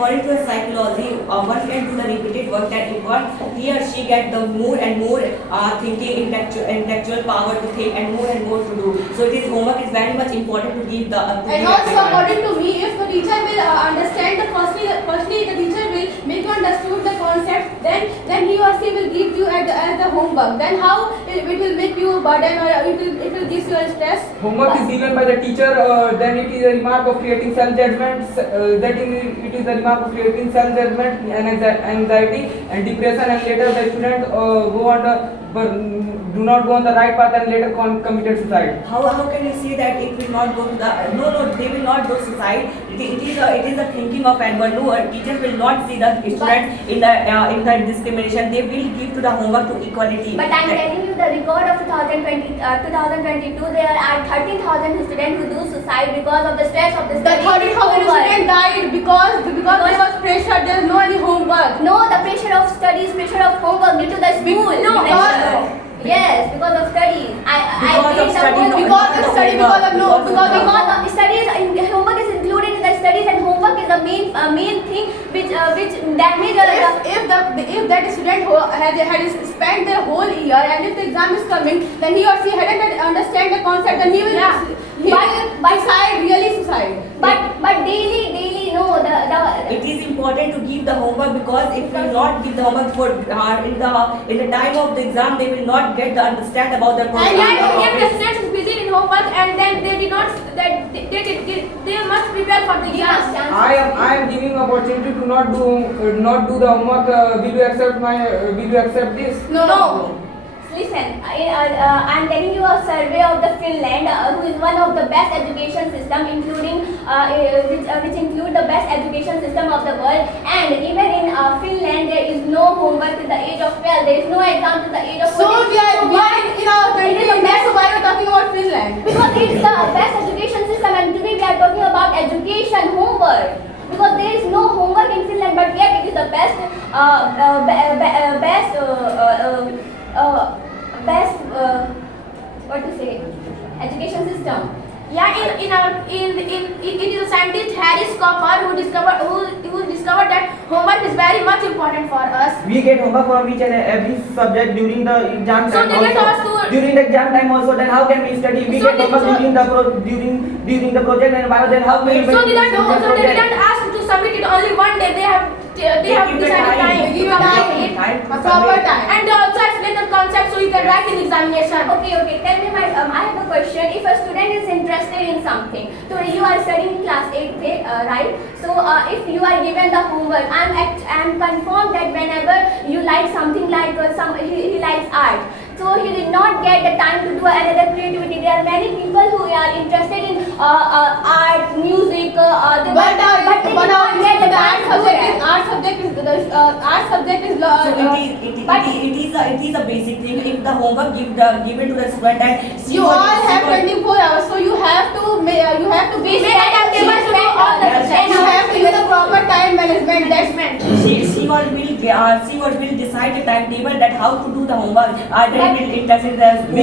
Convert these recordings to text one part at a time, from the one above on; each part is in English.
according to psychology, one can do the repeated work that if he or she get the more and more thinking, intellectual power to think and more to do. So it is homework is very much important to give the. And also, according to me, if the teacher will understand the firstly the teacher will make you understood the concept, then he or she will give you as the homework. Then how it will make you a burden or it will give you a stress. Homework is given by the teacher, then it is a remark of creating self-judgment, it is a remark of creating self-judgment and anxiety and depression, and later the student do not go on the right path and later committed suicide. How can you say that it will not go to the no they will not go suicide? It is a thinking of evildoer. Teachers will not see the student in the discrimination. They will give to the homework to equality. But I am telling you the record of 2022 there are 13,000 students who do suicide because of the stress of the study. The 30,000 students died because there was pressure. There is no any homework. No, the pressure of studies, pressure of homework due to the school. Yes, because of studies. Because of studies, homework is included in the studies, and homework is the main thing which damage if that student had spent their whole year and if the exam is coming, then he or she hadn't understand the concept, then he will suicide. But daily no it is important to give the homework, because if you not give the homework for in the time of the exam, they will not get the understand about the concept. And if the student is busy in homework and then they must prepare for the exam. I am giving opportunity to not do the homework. Will you accept this? No. Listen, I am telling you a survey of the Finland, who is one of the best education system, including which include the best education system of the world. And even in Finland, there is no homework till the age of 12. There is no exam till the age of 14. So we are in our country. So why are you talking about Finland? Because it's the best education system, and today we are talking about education homework. Because there is no homework in Finland, but yet it is the best education system. Yeah, it is a scientist Harris Cooper who discovered that homework is very much important for us. We get homework for each and every subject during the exam time. So they get us to during the exam time also. Then how can we study? We get homework during the project, and then how we so they didn't ask to submit it only one day. They have decided time. Give a proper time. And they also explain the concept so you can write in examination. Okay. Tell me, I have a question. If a student is interested in something, so you are studying in class 8, right? So if you are given the homework, I am confirmed that whenever you like something like he likes art. So he did not get the time to do another creativity. There are many people who are interested in art, music, but they did not get the time to do it. Art subject is it is a basic thing. If the homework given to the student, and you all have 24 hours, so you have to make a timetable to do all the subjects. You have to give the proper time management. That's meant. She will decide the timetable that how to do the homework. We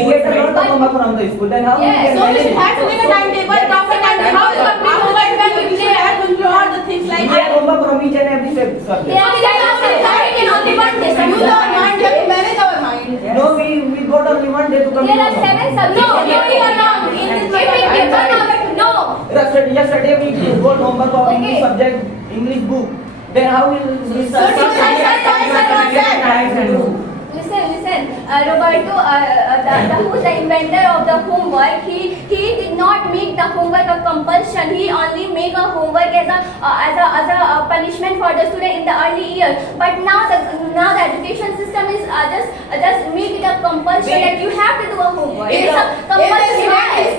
get a lot of homework from the school. Then how we can So we manage should have to make a timetable, proper timetable. How to complete homework when we have to do all the things like we get homework from each and every subject. Yeah. in only one day. So use our mind, we have to manage our mind. No, we got only one day to complete. There are 7 subjects. No, you are wrong. In this Yesterday we got homework of English subject, English book. Then how will we start? Listen, Roberto, who is the inventor of the homework, he did not make the homework a compulsion. He only make a homework as a punishment for the student in the early years. But now the education system is just make it a compulsion that you have to do a homework. It's a compulsion. If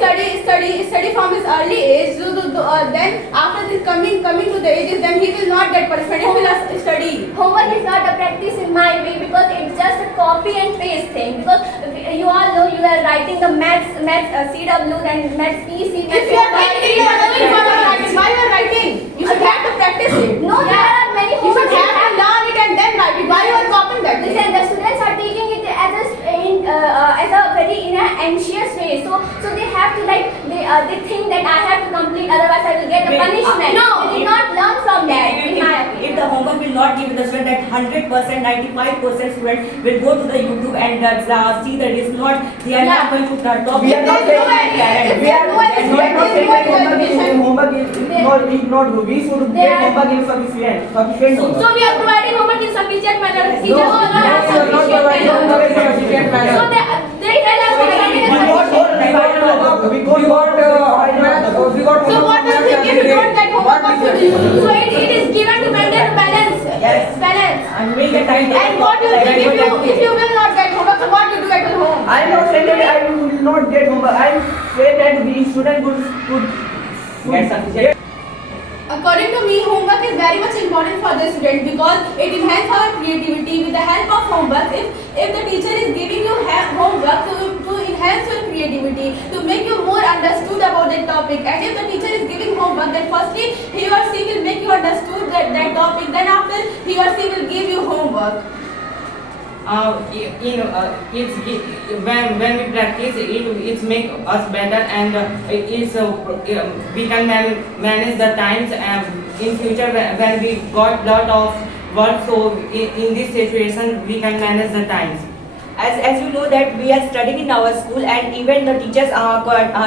study from his early age, then after this coming to the ages, then he will not get punishment. He will study. Homework is not a practice in my way, because it's just a copy and paste thing. Because you all know you are writing the maths CW and maths PC. If you are writing, why you are writing? You should have to practice it. No, there are many You should homework. have to learn it and then write it. Why you are copying that? Listen, the students are taking it as a very in an anxious way. So they have to they think that I have to complete, otherwise I will get a punishment. No. They did not learn from that. In my opinion. will not give the student that 100%, 95% students will go to the YouTube and see that it's not, they are not going to talk. We are not saying we are not saying homework is not good. We should get homework in sufficient. So we are providing homework in sufficient manner. Teachers No, will not have we are not sufficient providing manner. homework in sufficient manner. So they tell us We got So what do you think if you don't get homework, what should you do? So it is given to maintain balance. Yes. Balance. And make a time. And what do you think if you will not get homework, so what you do at home? I am not saying that I will not get homework. I am saying that the student would Get sufficient. According to me, homework is very much important for the student because it enhances our creativity with the help of homework. If the teacher is giving you homework to enhance your creativity, to make you more understood about that topic, and if the teacher is giving homework, then firstly he or she will make you understood that topic. Then after he or she will give you homework. When we practice, it make us better, and we can manage the times. In future, when we got lot of work, so in this situation we can manage the times. As you know that we are studying in our school, and even the teachers are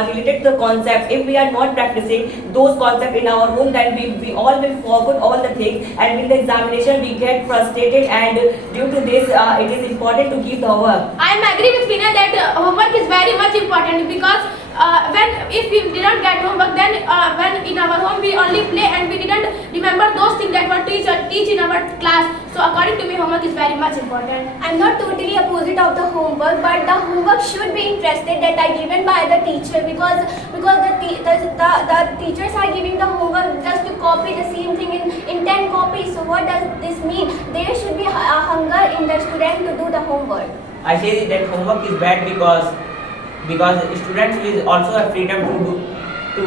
related to the concept. If we are not practicing those concepts in our home, then we all will forget all the things, and in the examination we get frustrated, and due to this it is important to give the work. I am agree with Pina that homework is very much important because if we didn't get homework, then when in our home we only play and we didn't remember those things that were teach in our class. So according to me, homework is very much important. I'm not totally opposite of the homework, but the homework should be interested that are given by the teacher because the teachers are giving the homework just to copy the same thing in 10 copies. So what does this mean? There should be a hunger in the student to do the homework. I say that homework is bad because students will also have freedom to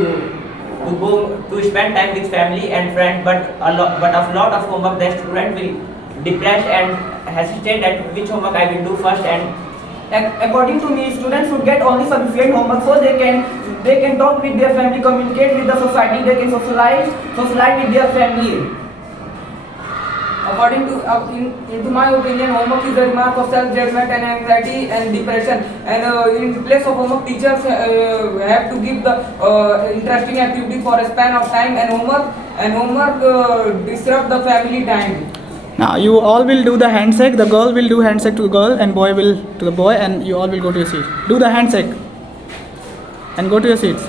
go to spend time with family and friends, but a lot of homework the student will depressed and hesitate at which homework I will do first. And according to me, students should get only sufficient homework so they can talk with their family, communicate with the society, they can socialize with their family. According to into my opinion, homework is a remark of self-judgment and anxiety and depression. And in place of homework, teachers have to give the interesting activity for a span of time. And homework disrupt the family time. Now you all will do the handshake. The girl will do handshake to the girl, and boy will to the boy, and you all will go to your seat. Do the handshake and go to your seats.